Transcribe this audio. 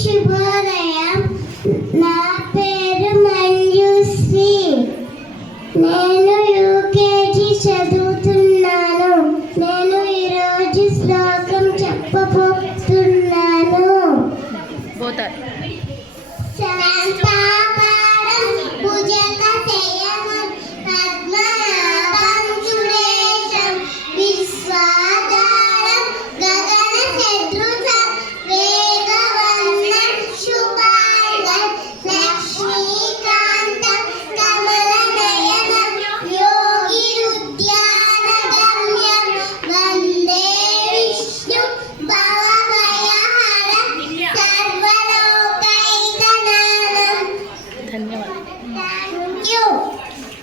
శుభోదయం. నా పేరు మంజుశ్రీ. నేను యూకేజీ చదువుతున్నాను. నేను ఈరోజు శ్లోకం చెప్పబోతున్నాను. శాంతాకారం భుజగశయనం పద్మనాభం సురేశం విశ్వాధారం గగనసదృశం వేగవర్ణం శుభాంగం లక్ష్మీకాంతం కమలనయనం యోగిరుద్యానగమ్యం వందే విష్ణు భవభయహరం సర్వలోకైకనాథం. ధన్యవాదాలు. Thank you.